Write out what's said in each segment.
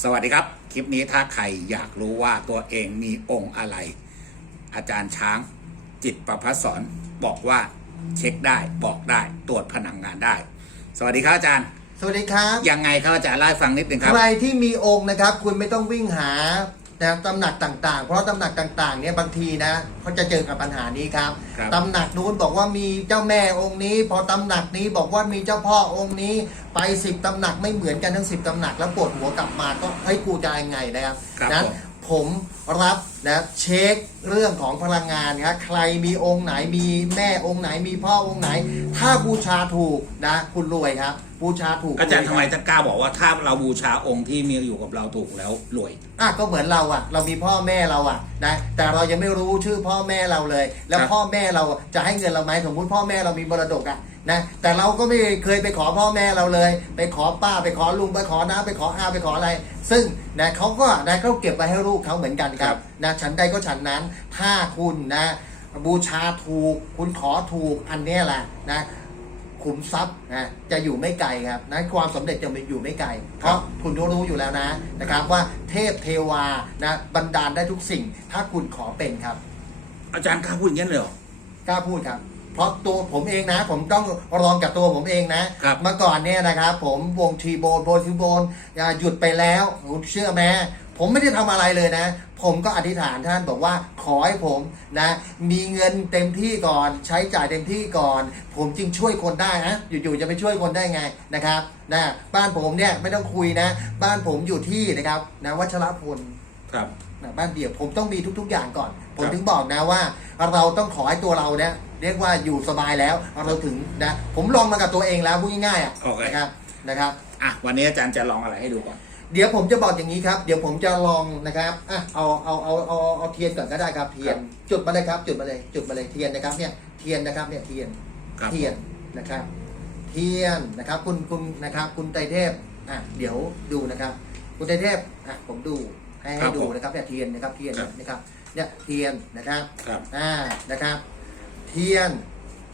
สวัสดีครับ คลิปนี้ถ้าใครอยากรู้ว่าตัวเองมีองค์อะไร อาจารย์ช้างจิตประพัสสอนบอกว่าเช็คได้บอกได้ตรวจผนังงานได้ สวัสดีครับอาจารย์ สวัสดีครับ ยังไงครับอาจารย์เล่าให้ฟังนิดนึงคใครับรที่มีองค์นะครับ คุณไม่ต้องวิ่งหา นะครับตำหนักต่างๆ เพราะตำหนักต่างๆเนี่ยบางทีนะเขาจะเจอกับปัญหานี้ครับครับ ตำหนักนู้นบอกว่ามีเจ้าแม่องค์นี้ พอตำหนักนี้บอกว่ามีเจ้าพ่อองค์นี้ไปสิบตำหนักไม่เหมือนกันทั้งสิบตำหนักแล้วปวดหัวกลับมาก็ให้ยกูจะยังไงนะครับครับนั้นผม ผมรับนะเช็ค เรื่องของพลังงานครับใครมีองค์ไหนมีแม่องค์ไหนมีพ่อองค์ไหน ถ้าบูชาถูกนะ คุณรวยครับบูชาถูกอาจารย์วทำไมจะกล้าบอกว่าถ้าเราบูชาองค์ที่มีอยู่กับเราถูกแล้วรวยอะก็เหมือนเราอะ เรามีพ่อแม่เราอะนะแต่เรายังไม่รู้ชื่อพ่อแม่เราเลย แล้วครับพ่อแม่เราจะให้เงินเราไหมสมมติพ่อแม่เรามีมรดกอะนะแต่เราก็ไม่เคยไปขอพ่อแม่เราเลย ไปขอป้าไปขอลุงไปขอน้าไปขออาไปขออะไร ซึ่งนะเขาก็นะเขาเก็บไว้ให้ลูกเขาเหมือนกันครับ นะฉันใดก็ฉันนั้นถ้าคุณนะบูชาถูก คุณขอถูกอันเนี้ยแหละนะขุมทรัพย์นะจะอยู่ไม่ไกลครับนะความสำเร็จจะไม่อยู่ไม่ไกล เพราะคุณก็รู้อยู่แล้วนะนะครับว่าเทพเทวานะบันดาลได้ทุกสิ่ง ถ้าคุณขอเป็นครับ อาจารย์กล้าพูดอย่างนี้เลยเหรอกล้าพูดครับ เพราะตัวผมเองนะ ผมต้องรองกับตัวผมเองนะครับเมื่อก่อนเนี่ยนะครับ ผมวงทีโบนโบนทีโบนอ่าหยุดไปแล้วคุณเชื่อไหม ผมไม่ได้ทำอะไรเลยนะ ผมก็อธิษฐานท่านบอกว่าขอให้ผมนะ มีเงินเต็มที่ก่อน ใช้จ่ายเต็มที่ก่อน ผมจึงช่วยคนได้นะอยู่ๆจะไปช่วยคนได้ไงนะครับนะบ้านผมเนี่ยไม่ต้องคุยนะ บ้านผมอยู่ที่นะครับนะวัชรพลครับนะบ้านเดี่ยวผมต้องมีทุก ๆ อย่างก่อน ผมครับถึงบอกนะว่า เราต้องขอให้ตัวเราเนี่ยเรียกว่าอยู่สบายแล้วเราถึงนะผมลองมากับตัวเองแล้วพูดง่ายๆอะโอเคนะครับนะครับอะวันนี้อาจารย์จะลองอะไรให้ดูก่อน เดี๋ยวผมจะบอกอย่างนี้ครับ เดี๋ยวผมจะลองนะครับอะเอาเอาเอาเอาเอาเทียนก่อนก็ได้ครับเทียน จุดมาเลยครับ จุดมาเลย จุดมาเลยเทียนนะครับ เนี่ยเทียนนะครับเนี่ยเทียนครับ เทียนนะครับ เทียนนะครับ คุณคุณนะครับ คุณไตรเทพอะเดี๋ยวดูนะครับ คุณไตรเทพอะผมดูให้ครัให้บดูผมนะครับเนี่ยเทียนนะครับเทียนครับ นะครับเนี่ยเทียนนะครับครับ อ่านะครับ เทียน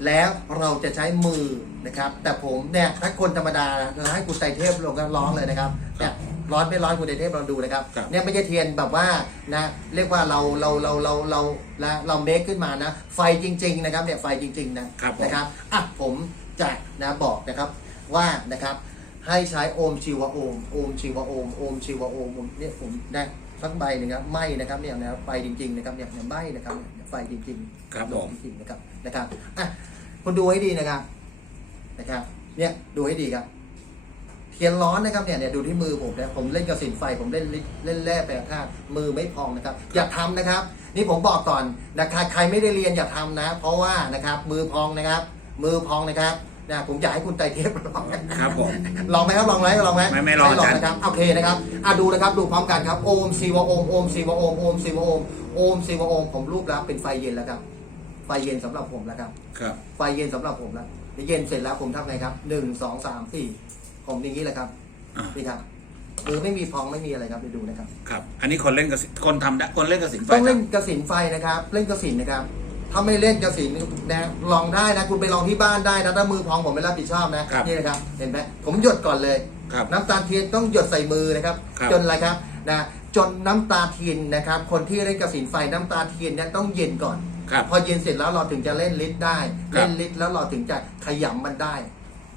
แล้วเราจะใช้มือนะครับ แต่ผมเนี่ยถ้าคนธรรมดาเราให้คุณไตรเทพลงก็ร้อนเลยนะครับเนี่ย ร้อนไม่ร้อนคุณไตรเทพลองดูนะครับครับ เนี่ยไม่ใช่เทียนแบบว่านะเรียกว่าเราเราเราเราเราเราเราเมคขึ้นมานะ ไฟจริง ๆ นะครับเนี่ยไฟจริง ๆ นะครับผม นะครับอะผมจะนะบอกนะครับว่านะครับ ให้ใช้โอมชีวะโอมโอมชีวะโอมโอมชีวะโอมผมเนี่ยผมนะสักใบหนึ่งครับไหมนะครับเนี่ยนะไฟจริง ๆ นะครับเนี่ยเนี่ยไหมนะครับเนี่ยไฟจริงๆครับผม จริงๆนะครับนะครับอะคุณดูให้ดีนะครับนะครับ เนี่ยดูให้ดีครับ เทียนร้อนนะครับเนี่ยเนี่ยดูที่มือผมนะผมเล่นกระสินไฟผมเล่นลิเล่นแร่แปรธาตุมือไม่พองนะครับ อย่าทำนะครับ นี่ผมบอกก่อนนะครับใครไม่ได้เรียนอย่าทำนะ เพราะว่านะครับมือพองนะครับ มือพองนะครับนะผมอยากให้คุณไตรเทพลองครับผมลองไหมครับลองไหมลองไหมไม่ไม่ลองอาจารย์นะครับโอเคนะครับอะดูนะครับดูพร้อมกันครับโอมศิวะโอมโอมศิวะโอมโอมศิวะโอมโอมศิวะโอมผมรูปแล้วเป็นไฟเย็นแล้วครับ ไฟเย็นสำหรับผมแล้วครับ ครับ ไฟเย็นสำหรับผมแล้วเย็นเสร็จแล้วผมทำไงครับหนึ่งสองสามสี่ ผมอย่างนี้แหละครับอ่า นี่ครับมือไม่มีพองไม่มีอะไรครับไปดูนะครับ ครับ อันนี้คนเล่นกับคนทำได้คนเล่นกับสินไฟต้องเล่นทำกระสินไฟนะครับ เล่นกระสินนะครับ ถ้าไม่เล่นกระสินนะลองได้นะ คุณไปลองที่บ้านได้นะถ้ามือพองผมไม่รับผิดชอบนะ ครับนี่นะครับ เห็นไหมผมหยดก่อนเลย ครับน้ำตาลเทียนต้องหยดใส่มือนะครับ ครับจนอะไรครับนะจนน้ำตาเทียนนะครับ คนที่เล่นกระสินไฟน้ำตาเทียนเนี่ยต้องเย็นก่อน ครับพอเย็นเสร็จแล้วเราถึงจะเล่นลิตรได้ ครับ เล่นลิตรแล้วเราถึงจะขยำมันได้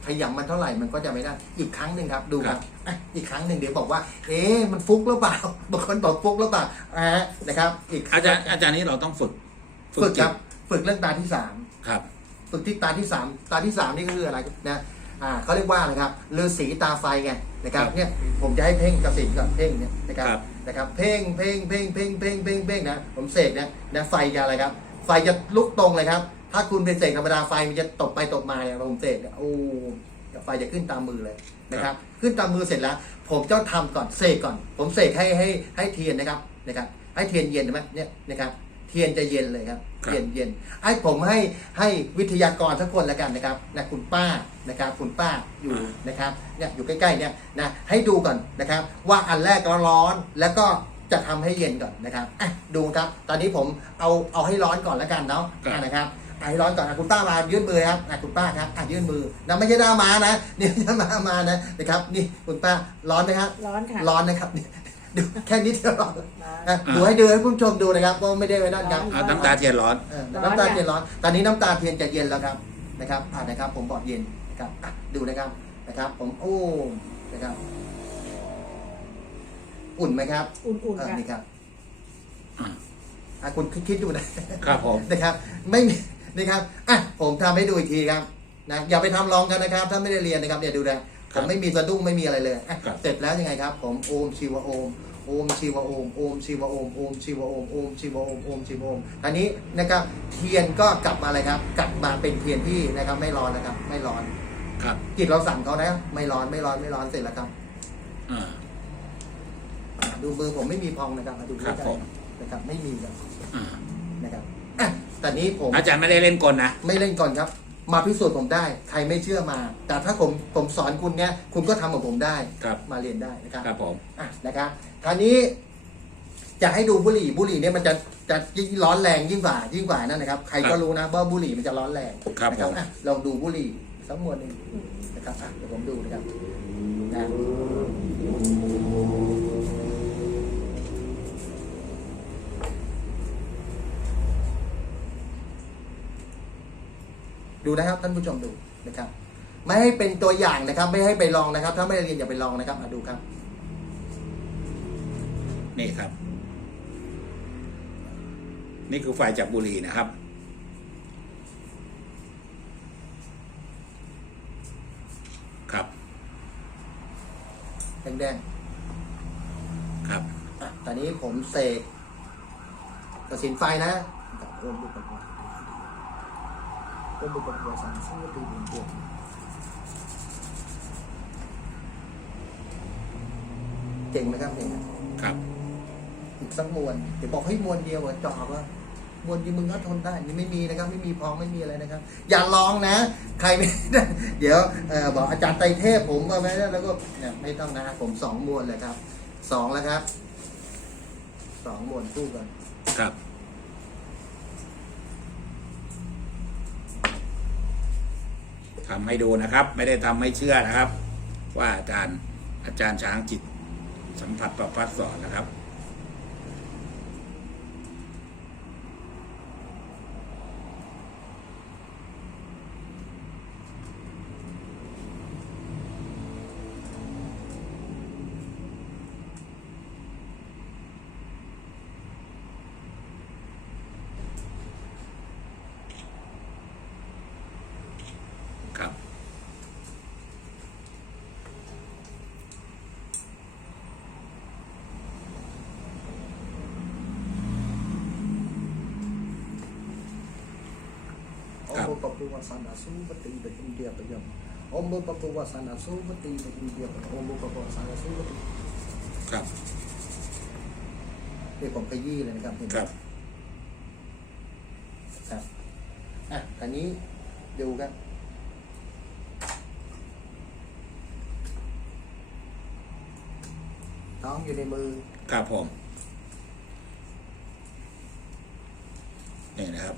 ขยำมันเท่าไหร่มันก็จะไม่ได้อีกครั้งหนึ่งครับ ดูครับอะอีกครั้งหนึ่งเดี๋ยวบอกว่า เอ๊ะมันฟุกหรือเปล่าบางคนบอกฟุกหรือเปล่าอ่านะครับ อีกอาจารย์อาจารย์นี้เราต้องฝึกฝึกครับฝึกเรื่องตาที่สามครับ ฝึกที่ตาที่สามตาที่สามนี่ก็คืออะไรนะอ่าเขาเรียกว่าอะไรครับฤาษีตาไฟไงนะครับครับเนี่ยผมจะให้เพ่งกระสินก่อนเพ่งเนี่ยนะครับครับนะครับเพ่งเพ่งเพ่งเพ่งเพ่งเพ่งเพ่งนะผมเสกเนี่ยนะไฟจะอะไรครับ ไฟจะลุกตรงเลยครับ ถ้าคุณเป็นเสกธรรมดาไฟมันจะตกไปตกมาเนี่ยผมเสกเนี่ยโอ้ไฟจะขึ้นตามมือเลยนะครับ ขึ้นตามมือเสร็จแล้ว ผมจะทำก่อนเสกก่อน ผมเสกให้ให้ให้เทียนนะครับนะครับ ให้เทียนเย็นใช่ไหมเนี่ยนะครับเทียนจะเย็นเลยครับครับเย็นเย็นไอ้ผมให้ให้วิทยากรสักคนแล้วกันนะครับนะคุณป้านะครับ คุณป้าอยู่นะครับเนี่ยอยู่ใกล้ๆเนี่ยนะให้ดูก่อนนะครับ ว่าอันแรกก็ร้อนแล้วก็จะทำให้เย็นก่อนนะครับอะดูครับ ตอนนี้ผมเอาเอาให้ร้อนก่อนแล้วกันเนาะครับอะนะครับ ไอร้อนก่อนอะคุณป้ามายื่นมือครับอะคุณป้าครับอะยื่นมือนะไม่ใช่หน้ามานะนี่ไม่ใช่มามานะนะครับ นี่คุณป้าร้อนไหมครับ ร้อนค่ะ ร้อนนะครับนี่ดูแค่นี้เดียวร้อนร้อนอะดูให้ดูให้คุณผู้ชมดูนะครับว่าไม่ได้ไว้นั่นครับร้เอาน้ำตาเทียนร้อนเออร้อนน้ำตาค่ะเทียนร้อน ตอนนี้น้ำตาเทียนจะเย็นแล้วครับนะครับอ่านะครับ ผมบอกเย็นนะครับอะดูนะครับนะครับ ผมโอ้นะครับ อุ่นไหมครับ อุ่นเออๆค่ะนี่ครับอะอะคุณคิดดูนะครับผมนะครับ ไม่มี นะครับอะผมทำให้ดูอีกทีครับนะอย่าไปทำลองกันนะครับ ถ้าไม่ได้เรียนนะครับเนี่ยดูนะผมไม่มีสะดุ้งไม่มีอะไรเลยอะครับเสร็จแล้วยังไงครับ ผมโอมชีวะโอมโอมชีวะโอมโอมชีวะโอมโอมชีวะโอมโอมชีวะโอมโอมชีวะโอมอันนี้นะครับเทียนก็กลับมาเลยครับ กลับมาเป็นเทียนที่นะครับ ไม่ร้อนนะครับ ไม่ร้อนครับจิตเราสั่งเขานะไม่ร้อนไม่ร้อนไม่ร้อนเสร็จแล้วครับอ่าอะดูมือผมไม่มีพองนะครับมาดูครับใกล้ผมๆนะครับไม่มีครับอ่านะครับอะ แต่นี้ผมอาจารย์ไม่ได้เล่นกลนะ ไม่เล่นก่อนครับ มาพิสูจน์ผมได้ ใครไม่เชื่อมา แต่ถ้าผมผมสอนคุณเนี้ยคุณก็ทำกับผมได้ครับ มาเรียนได้นะครับครับผมอะนะครับคราวนี้จะให้ดูบุหรี่บุหรี่เนี่ยมันจะจะยิ่งร้อนแรงยิ่งกว่ายิ่งกว่านั่นนะครับ ใครก็รู้นะว่าบุหรี่มันจะร้อนแรงครับนะผม อะลองดูบุหรี่สักมวลหนึ่งนะครับอะเดี๋ยวผมดูนะครับนะ ดูนะครับท่านผู้ชมดูนะครับ ไม่ให้เป็นตัวอย่างนะครับ ไม่ให้ไปลองนะครับ ถ้าไม่ได้เรียนอย่าไปลองนะครับมาดูครับ นี่ครับ นี่คือไฟจากบุหรี่นะครับ ครับแดงครับๆอะตอนนี้ผมเสกกระสินไฟนะกับโอมบุปผาโอมบุปผาสังสู้ตีบุญเดียวเก่งไหมครับเก่งไหมครับ อีกสักมวนเดี๋ยวบอกให้มวนเดียวเหรอจอกว่ามวนที่มึงก็ทนได้นี่ไม่มีนะครับ ไม่มีพองไม่มีอะไรนะครับ อย่าลองนะ ใครไม่ได้ เดี๋ยวเออบอกอาจารย์ไตรเทพผมว่าไม่ได้แล้วก็เนี่ยไม่ต้องนะ ผมสองมวนเลยครับสองแล้วครับสองมวนคู่กัน ครับ ทำให้ดูนะครับ ไม่ได้ทำให้เชื่อนะครับ ว่าอาจารย์อาจารย์ช้างจิตสัมผัสประพัดสอนนะครับครับ อมบุปผาสันสู้ปฏิบัติอินเดียไปยมอมบุปผาสันสู้ปฏิบัติอินเดียไปอมบุปผาสันสู้ปฏิครับเดี๋ยวผมขยี้เลยนะครับเห็นไหมครับ ครับอะตอนนี้ดูครับ น้องอยู่ในมือ ครับผม นี่นะครับ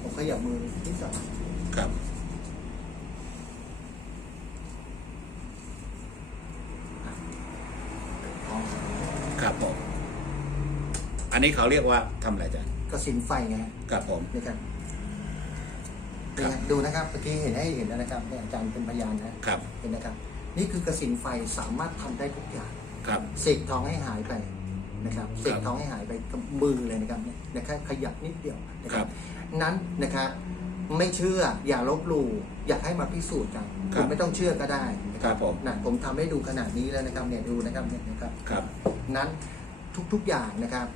ผมขยับมือนิดหน่อย ครับ อ๋อ ครับผม อั นนี้เขาเรียกว่าทำอะไรอาจารย์กระสินไฟไงฮะครับผม นี่ครับครับนี่ฮะดูนะครับเมื่อกี้เห็นให้เห็นแล้วนะครับเนี่ยอาจารย์เป็นพยานนะครับ เห็นนะครับ นี่คือกระสินไฟสามารถทำได้ทุกอย่าง ครับ เสกทองให้หายไปนะครับเสกทองให้หายไปกับมือเลยนะครับเนี่ยนะครับขยับนิดเดียวนะคครัรับบนั้นนะครับไม่เชื่ออย่าลบหลู่อยากให้มาพิสูจน์กันคคุณไม่ต้องเชื่อก็ได้นะคครัรับบผม นะผมทำให้ดูขนาดนี้แล้วนะครับเนี่ยดูนะครับเนี่ยนะครับ ครับ นั้นทุกๆอย่างนะครับ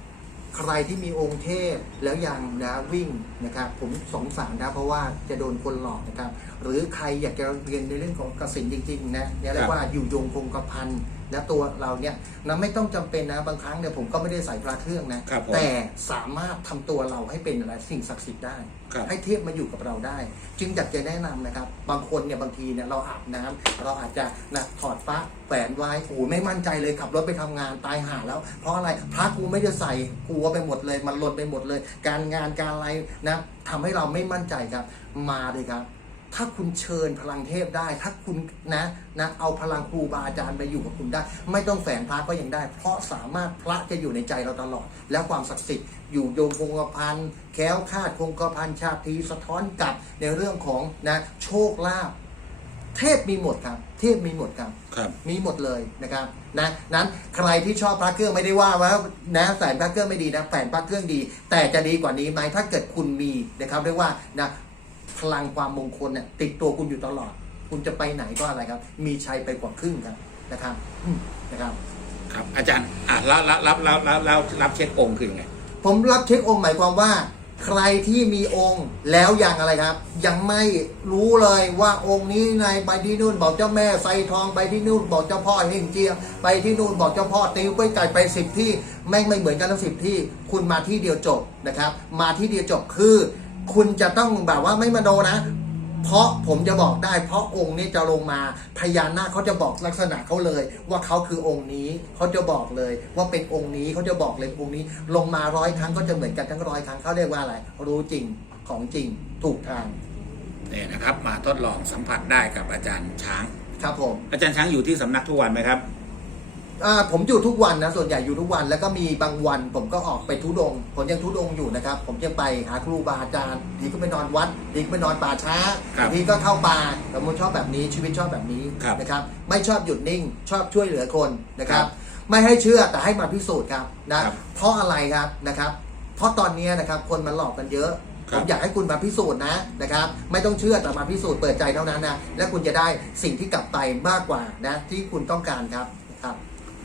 ใครที่มีองค์เทพแล้วยังนะวิ่งนะครับผมสงสารนะเพราะว่าจะโดนคนหลอกนะครับ หรือใครอยากจะเรียนในเรื่องของกสินจริงๆนะเนี่ยเรียกว่าอยู่ยงคงกระพัน นะตัวเราเนี่ยนะไม่ต้องจำเป็นนะบางครั้งเนี่ยผมก็ไม่ได้ใส่พระเครื่องนะครับผมแต่สามารถทำตัวเราให้เป็นอะไรสิ่งศักดิ์สิทธิ์ได้ครับให้เทพมาอยู่กับเราได้ จึงอยากจะแนะนำนะครับ บางคนเนี่ยบางทีเนี่ยเราอาบน้ำเราอาจจะนะถอดฟ้าแฝนไว้โอ้โหไม่มั่นใจเลยขับรถไปทำงานตายห่าแล้ว เพราะอะไรพระกูไม่ได้ใส่กลัวไปหมดเลย มันหลนไปหมดเลย การงานการอะไรนะทำให้เราไม่มั่นใจครับมาเลยครับ ถ้าคุณเชิญพลังเทพได้ ถ้าคุณนะนะเอาพลังครูบาอาจารย์ไปอยู่กับคุณได้ ไม่ต้องแฝงพระก็ยังได้ เพราะสามารถพระจะอยู่ในใจเราตลอด แล้วความศักดิ์สิทธิ์อยู่โยงคงกระพันแค้วคาดคงกระพันชาติสะท้อนกลับในเรื่องของนะโชคลาภเทพมีหมดครับ เทพมีหมดครับ ครับ มีหมดเลยนะครับนะนั้นใครที่ชอบพระเครื่องไม่ได้ว่าว่านะแฝนพระเครื่องไม่ดีนะแฝนพระเครื่องดี แต่จะดีกว่านี้ไหมถ้าเกิดคุณมีนะครับเรียกว่านะ พลังความมงคลเนี่ยติดตัวคุณอยู่ตลอด คุณจะไปไหนก็อะไรครับ มีชัยไปกว่าครึ่งครับนะครับอืมนะครับ ครับอาจารย์อะแล้วแล้วแล้วแล้วแล้วแล้วรับเช็คองค์คือยังไงผมรับเช็คองค์หมายความว่า ใครที่มีองค์แล้วยังอะไรครับ ยังไม่รู้เลยว่าองค์นี้ในไปที่นู่นบอกเจ้าแม่ไซทองไปที่นู่นบอกเจ้าพ่อเฮงเจียไปที่นู่นบอกเจ้าพ่อติวกล้วยไก่ไปสิบที่แม่งไม่เหมือนกันทั้งสิบที่ คุณมาที่เดียวจบนะครับ มาที่เดียวจบคือ คุณจะต้องแบบว่าไม่มาโดนะ เพราะผมจะบอกได้ เพราะองค์นี้จะลงมาพญานาคเขาจะบอกลักษณะเขาเลย ว่าเขาคือองค์นี้เขาจะบอกเลย ว่าเป็นองค์นี้เขาจะบอกเลยองค์นี้ ลงมาร้อยครั้งก็จะเหมือนกันทั้งร้อยครั้งเขาเรียกว่าอะไร รู้จริงของจริงถูกทางเนี่ยนะครับ มาทดลองสัมผัสได้กับอาจารย์ช้าง ครับผมอาจารย์ช้างอยู่ที่สำนักทุกวันไหมครับอ่า ผมอยู่ทุกวันนะส่วนใหญ่อยู่ทุกวันแล้วก็มีบางวัน ผมก็ออกไปทุดงค์ผมยังทุดงค์อยู่นะครับ ผมยังไปหาครูบาอาจารย์ทีก็ไปนอนวัดทีก็ไปนอนป่าช้าครับทีก็เข้าป่าแต่ผมชอบแบบนี้ชีวิตชอบแบบนี้ครับนะครับ ไม่ชอบหยุดนิ่ง ชอบช่วยเหลือคนนะครัครับบไม่ให้เชื่อแต่ให้มาพิสูจน์ครับนะครับ เพราะอะไรครับนะครับ เพราะตอนนี้นะครับคนมันหลอกกันเยอะคผรับมอยากให้คุณมาพิสูจน์นะนะครับ ไม่ต้องเชื่อแต่มาพิสูจน์เปิดใจเท่านั้นนะและคุณจะได้สิ่งที่กลับไปมากกว่านะที่คุณต้องการครับครับ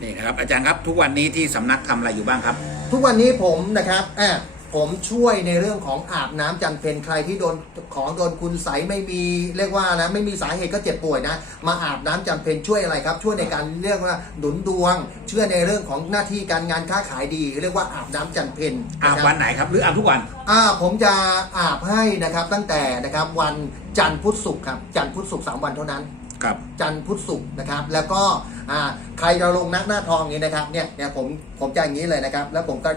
นี่นะครับอาจารย์ครับทุกวันนี้ที่สำนักทำอะไรอยู่บ้างครับ ทุกวันนี้ผมนะครับอะผมช่วยในเรื่องของอาบน้ำจันเพนใครที่โดนของโดนคุณใสยไม่มีเรียกว่านะไม่มีสาเหตุก็เจ็บป่วยนะ มาอาบน้ำจันเพนช่วยอะไรครับ ช่วยในการเรียกว่าหนุนดวงเชื่อในเรื่องของหน้าที่การงานค้าขายดี เรียกว่าอาบน้ำจันเพนอาบนะครับ วันไหนครับ หรืออาบทุกวัน อ่าผมจะอาบให้นะครับตั้งแต่นะครับวันจันทร์พุธศุกร์ครับจันทร์พุธศุกร์สามวันเท่านั้น ครับ จันทร์พุธศุกร์นะครับ แล้วก็อ่าใครจะลงนักหน้าทองอย่างนี้นะครับเนี่ยเนี่ยผมผมจะอย่างนี้เลยนะครับ แล้วผมก็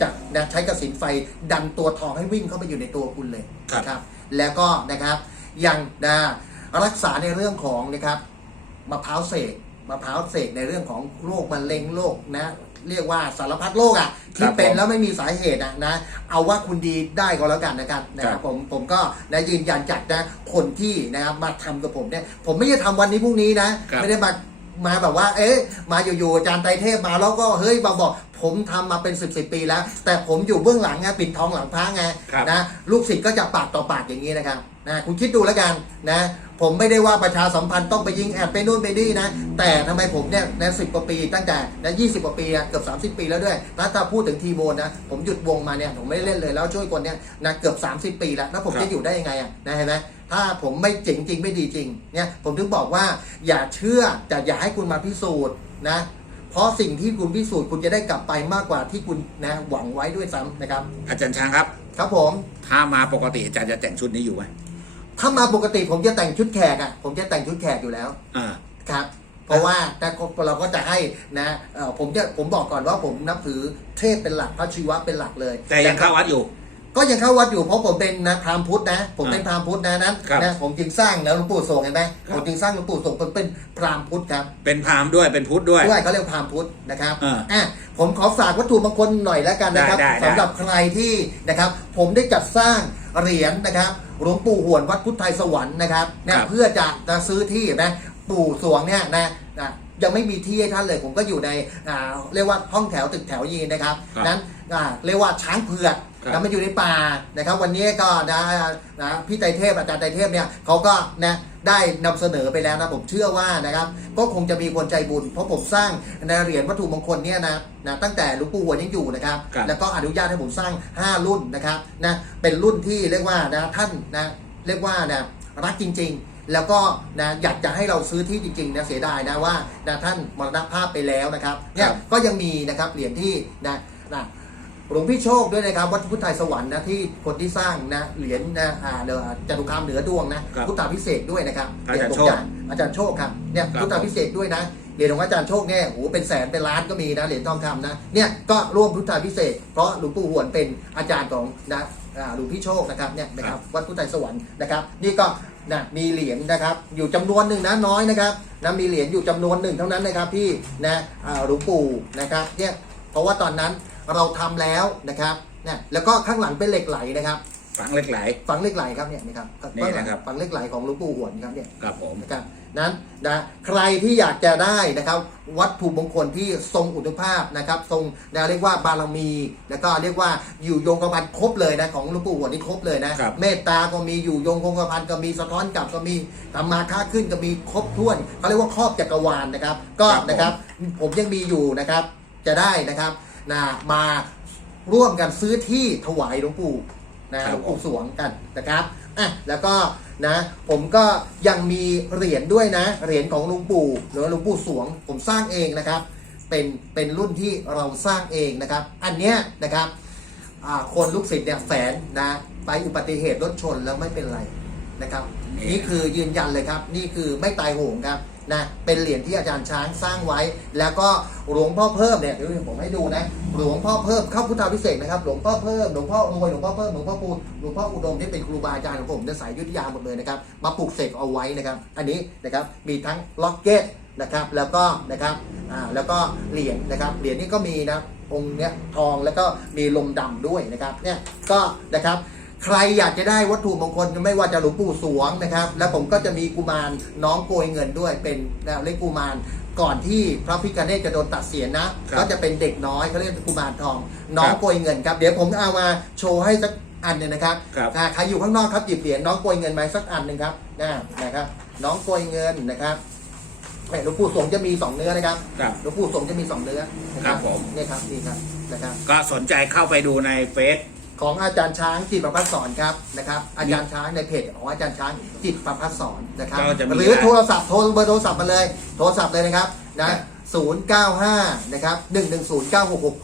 จะนะใช้กระสินไฟดันตัวทองให้วิ่งเข้าไปอยู่ในตัวคุณเลยครับ นะครับ แล้วก็นะครับยังนะรักษาในเรื่องของนะครับมะพร้าวเสกมะพร้าวเสกในเรื่องของโรคมะเร็งโรคนะ เรียกว่าสารพัดโรคอะที่เป็นแล้วไม่มีสาเหตุอะนะ เอาว่าคุณดีได้ก็แล้วกันนะครับนะครับผมผมก็นะยืนยันจากนะคนที่นะครับมาทำกับผมเนี่ยผมไม่ได้ทำวันนี้พรุ่งนี้นะครับไม่ได้มามาแบบว่า เอ๊ะ มาอยู่ๆอาจารย์ไตรเทพมาแล้วก็เฮ้ยมาบอก ผมทำมาเป็นสิบสิบปีแล้ว แต่ผมอยู่เบื้องหลังไงปิดทองหลังพระไงครับนะลูกศิษย์ก็จะปากต่อปากอย่างนี้นะครับนะคุณคิดดูแล้วกันนะผมไม่ได้ว่าประชาสัมพันธ์ต้องไปยิงแอบไปนู่นไปนี่นะ แต่ทำไมผมเนี่ยนะสิบกว่าปีตั้งแต่นะยี่สิบกว่าปีอะเกือบสามสิบปีแล้วด้วยแล้วถ้าพูดถึงทีโบนนะ ผมหยุดวงมาเนี่ยผมไม่ได้เล่นเลยแล้วช่วยคนเนี่ยนะเกือบ 30 ปีแล้วแล้วผมครับจะอยู่ได้ยังไงอะนะเห็นไหมถ้าผมไม่เจ๋งจริงไม่ดีจริงเนี่ยผมถึงบอกว่าอย่าเชื่อแต่อย่าให้คุณมาพิสูจน์นะ เพราะสิ่งที่คุณพิสูจน์คุณจะได้กลับไปมากกว่าที่คุณนะหวังไว้ด้วยซ้ำนะครับ อาจารย์ช้างครับ ครับผม ถ้ามาปกติอาจารย์จะแต่งชุดนี้อยู่ไหมถ้ามาปกติผมจะแต่งชุดแขกอะ ผมจะแต่งชุดแขกอยู่แล้วอ่าครับ เพราะว่าแต่เราก็จะให้นะเอ่อผมจะผมบอกก่อนว่าผมนับถือเทพเป็นหลักพระชีวะเป็นหลักเลย แต่ยังเข้าวัดอยู่ ก็ยังเข้าวัดอยู่เพราะผมเป็นนะพราหมณ์พุทธนะ ผมเป็นอ่าพราหมณ์พุทธนะนั้นครับ นะผมจึงสร้างแล้วหลวงปู่โสงเห็นไหมครับผมจึงสร้างหลวงปู่โสงผมเป็นพราหมณ์พุทธครับ เป็นพราหมณ์ด้วยเป็นพุทธด้วย ด้วยเขาเรียกพราหมณ์พุทธนะครับอ่าอะผมขอฝากวัตถุมงคลหน่อยแล้วกันนะครับได้ได้ได้ สำหรับใครที่นะครับ ผมได้จัดสร้างเหรียญนะครับหลวงปู่หวนวัดพุทธไทยสวรรค์นะครับเนี่ยเพื่อจะจะซื้อที่เห็นไหมปู่สวงเนี่ยนะนะยังไม่มีที่ให้ท่านเลย ผมก็อยู่ในอ่าเรียกว่าห้องแถวตึกแถวยีนนะครับครับ นั้นอ่าเรียกว่าช้างเผือก ครับแล้วมันอยู่ในป่านะครับ วันนี้ก็นะนะพี่ไตรเทพอาจารย์ไตรเทพเนี่ยเขาก็นะได้นำเสนอไปแล้วนะผมเชื่อว่านะครับ ก็คงจะมีคนใจบุญ เพราะผมสร้างในเหรียญวัตถุมงคลเนี่ยนะนะตั้งแต่หลวงปู่หวนยังอยู่นะครับครับ แล้วก็อนุญาตให้ผมสร้าง 5 รุ่นนะครับนะเป็นรุ่นที่เรียกว่านะท่านนะเรียกว่านะรักจริง ๆแล้วก็นะอยากจะให้เราซื้อที่จริงๆนะเสียดายนะว่านะท่านมรณภาพไปแล้วนะครับเนี่คยรับก็ยังมีนะครับเหรียญที่นะนะ หลวงพี่โชคด้วยนะครับวัดพุทธไทยสวรรค์นะที่คนที่สร้างนะเหรียญนะอ่าเดอจตุคามเหนือดวงนะครับพุทธาพิเศษกด้วยนะครับอาจารย์โชคเหญผมอาจารย์โชคครับเนี่ยครับ พุทธาพิเศษกด้วยนะเหรียญของอาจารย์โชคเนี่ยโอ้โหเป็นแสนเป็นล้านก็มีนะเหรียญทองคำนะเนี่ยก็ร่วมพุทธาพิเศษกเพราะหลวงปู่หวนเป็นอาจารย์ของนะอ่าหลวงพี่โชคนะครับเนี่ยนะครับวัดพุทธไทยสวรรค์นะครับ นี่ก็นะมีเหรียญนะครับอยู่จำนวนหนึ่งนะน้อยนะครับนะมีเหรียญอยู่จำนวนหนึ่งเท่านั้นนะครับที่นะอ่าหลวงปู่นะครับเนี่ยเพราะว่าตอนนั้น เราทำแล้วนะครับเนี่ยแล้วก็ข้างหลังเป็นเหล็กไหลนะครับฝังเหล็กไหลฝังเหล็กไหลครับเนี่ยนะครับนี่นะครับฝังเหล็กไหลของหลวงปู่หวนครับเนี่ยครับผมนะครับนั้นนะใครที่อยากจะได้นะครับ วัตถุมงคลที่ทรงอุดมภาพนะครับ ทรงนะเรียกว่าบารมี แล้วก็เรียกว่าอยู่ยงคงกระพันครบเลยนะของหลวงปู่หวนนี่ครบเลยนะครับเมตตาก็มีอยู่ยงคงกระพันก็มีสะท้อนกลับก็มีธรรมาค้าขึ้นก็มีครบถ้วนเขาเรียกว่าครอบจักรวาลนะครับ ก็ครับผมนะครับผมยังมีอยู่นะครับจะได้นะครับ นะมาร่วมกันซื้อที่ถวายหลวงปู่นะหลวงปู่สวงกันนะครับอะแล้วก็นะ ผมก็ยังมีเหรียญด้วยนะ เหรียญของหลวงปู่หรือว่าหลวงปู่สวง ผมสร้างเองนะครับ เป็นเป็นรุ่นที่เราสร้างเองนะครับ อันเนี้ยนะครับอ่าคนลูกศิษย์เนี่ยแฝนนะไปอุบัติเหตุรถชนแล้วไม่เป็นไรนะครับ นี่นี่คือยืนยันเลยครับ นี่คือไม่ตายโหงครับ นะเป็นเหรียญที่อาจารย์ช้างสร้างไว้ แล้วก็หลวงพ่อเพิ่มเนี่ยเดี๋ยวผมให้ดูนะหลวงพ่อเพิ่มเข้าพุทธาพิเศษนะครับหลวงพ่อเพิ่มหลวงพ่อรวยหลวงพ่อเพิ่มหลวงพ่อปูนหลวงพ่ออุดมที่เป็นครูบาอาจารย์ของผมในสายยุทธยาหมดเลยนะครับมาปลูกเสกเอาไว้นะครับ อันนี้นะครับมีทั้งล็อกเก็ตนะครับแล้วก็นะครับอ่าแล้วก็เหรียญนะครับเหรียญนี้ก็มีนะองค์เนี้ยทองแล้วก็มีลมดำด้วยนะครับเนี่ยก็นะครับ ใครอยากจะได้วัตถุมงคลไม่ว่าจะหลวงปู่สวงนะครับ แล้วผมก็จะมีกุมารน้องโกยเงินด้วยเป็นเรียกกุมารก่อนที่พระพิฆเนศจะโดนตัดเสียนนะครับก็จะเป็นเด็กน้อยเขาเรียกกุมารทอง น้องครับโกยเงินครับ เดี๋ยวผมเอามาโชว์ให้สักอันหนึ่งนะครับครับอ่าใครอยู่ข้างนอกครับหยิบเหรียญน้องโกยเงินมาสักอันหนึ่งครับนะนะครับ น้องโกยเงินนะครับเนี่ยหลวงปู่สวงจะมีสองเนื้อนะครับครับหลวงปู่สวงจะมีสองเนื้อนะครับผมนี่ครับนี่ครับนะครับ ก็สนใจเข้าไปดูในเฟซ ของอาจารย์ช้างจิตประพัฒสอนครับนะครับอาจารย์ช้างในเพจของอาจารย์ช้างจิตประพัฒสอนนะครับก็จะมี หรือโทรศัพท์โทรเบอร์โทรศัพท์มาเลย โทรศัพท์เลยนะครับนะศูนย์เก้าห้านะครับหนึ่งหนึ่งศูนย์เก้าหกหก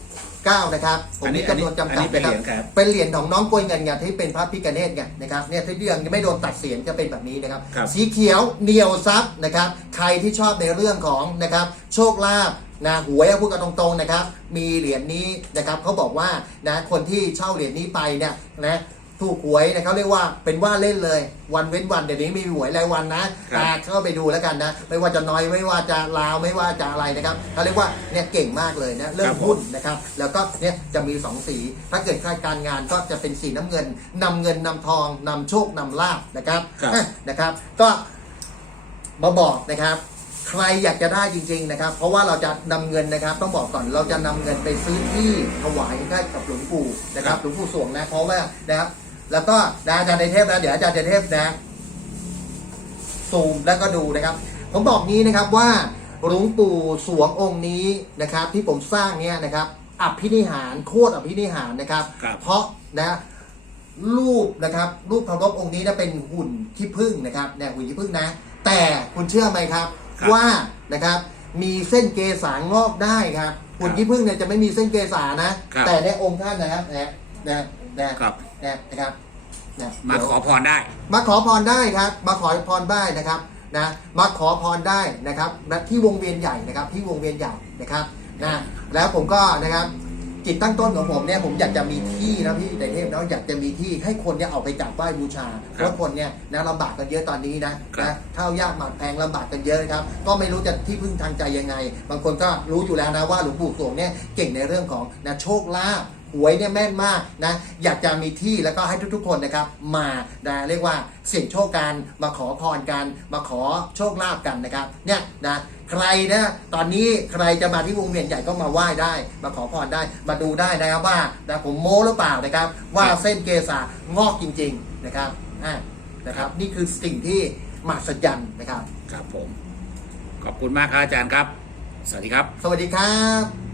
เก้านะครับผมอันนี้มีจำนวนจำอันกัดนี้เป็นนะเหรียญครับ เป็นเหรียญของน้องกลวยเงินไงที่เป็นพระพิกเนตไงนะครับเนี่ยที่เรื่องยังไม่โดนตัดเสียนจะเป็นแบบนี้นะครับ ครับ สีเขียวเหนียวซับนะครับ ใครที่ชอบในเรื่องของนะครับ โชคลาภ นะหวยอะพูดกันตรงๆนะครับ มีเหรียญนี้นะครับเขาบอกว่านะคนที่เช่าเหรียญนี้ไปเนี่ยนะถูกหวยนะเขาเรียกว่าเป็นว่าเล่นเลย วันเว้นวันเดี๋ยวนี้ไม่มีหวยรายวันนะครับอ่าเข้าไปดูแล้วกันนะ ไม่ว่าจะน้อยไม่ว่าจะลาวไม่ว่าจะอะไรนะครับเขาเรียกว่าเนี่ยเก่งมากเลยนะเรื่อครังบผมหุ้นนะครับแล้วก็เนี่ยจะมีสองสี ถ้าเกิดใครการงานก็จะเป็นสีน้ำเงินนำเงินนำทองนำโชคนำลาบนะครับครับอะนะครับ ก็มาบอกนะครับ ใครอยากจะได้จริง ๆนะครับ เพราะว่าเราจะนำเงินนะครับ ต้องบอกก่อนเราจะนำเงินไปซื้อที่ถวายให้กับหลวงปู่นะครับหลวงปู่สวงนะเพราะว่านะครับ แล้วก็นะอาจารย์ในเทพนะเดี๋ยวอาจารย์ในเทพนะซูมแล้วก็ดูนะครับ ผมบอกงี้นะครับว่าหลวงปู่สวงองค์นี้นะครับ ที่ผมสร้างเนี่ยนะครับอภินิหารโคตรอภินิหารนะครับครับเพราะนะรูปนะครับ รูปเคารพองค์นี้นะเป็นหุ่นขี้ผึ้งนะครับเนี่ยหุ่นขี้ผึ้งนะ แต่คุณเชื่อไหมครับ ครับว่านะครับมีเส้นเกสางอกได้ครับหุ่นขี้ผึ้งเนี่ยจะไม่มีเส้นเกสานะ ครับแต่ในองค์ท่านนะครับนะนะนะครับ นะนะครับนะมาเดี๋ยวขอพรได้ มาขอพรได้ครับ มาขอพรได้นะครับนะมาขอพรได้นะครับณที่วงเวียนใหญ่นะครับ ที่วงเวียนใหญ่นะครับนะแล้วผมก็นะครับ จิตตั้งต้นของผมเนี่ยผมอยากจะมีที่นะพี่แต่เทพเนาะอยากจะมีที่ให้คนเนี่ยเอาไปกราบไหว้บูชาเพราะคนเนี่ยนะลำบากกันเยอะตอนนี้นะครับนะข้าวยากหมากแพงลำบากกันเยอะนะครับ ก็ไม่รู้จะที่พึ่งทางใจยังไง บางคนก็รู้อยู่แล้วนะว่าหลวงปู่สวงเนี่ยเก่งในเรื่องของนะโชคลาภหวยเนี่ยแม่นมากนะอยากจะมีที่แล้วก็ให้ทุกๆคนนะครับมานะเรียกว่าเสี่ยงโชคกันมาขอพรกันมาขอโชคลาภกันนะครับเนี่ยนะ ใครนะตอนนี้ใครจะมาที่วงเวียนใหญ่ก็มาไหว้ได้ มาขอพรได้ มาดูได้นะครับว่านะผมโม้หรือเปล่านะครับ ว่าเส้นเกษางอกจริง ๆนะครับอ่านะครับ นี่คือสิ่งที่มหัศจรรย์นะครับ ครับผม ขอบคุณมากครับอาจารย์ครับ สวัสดีครับ สวัสดีครับ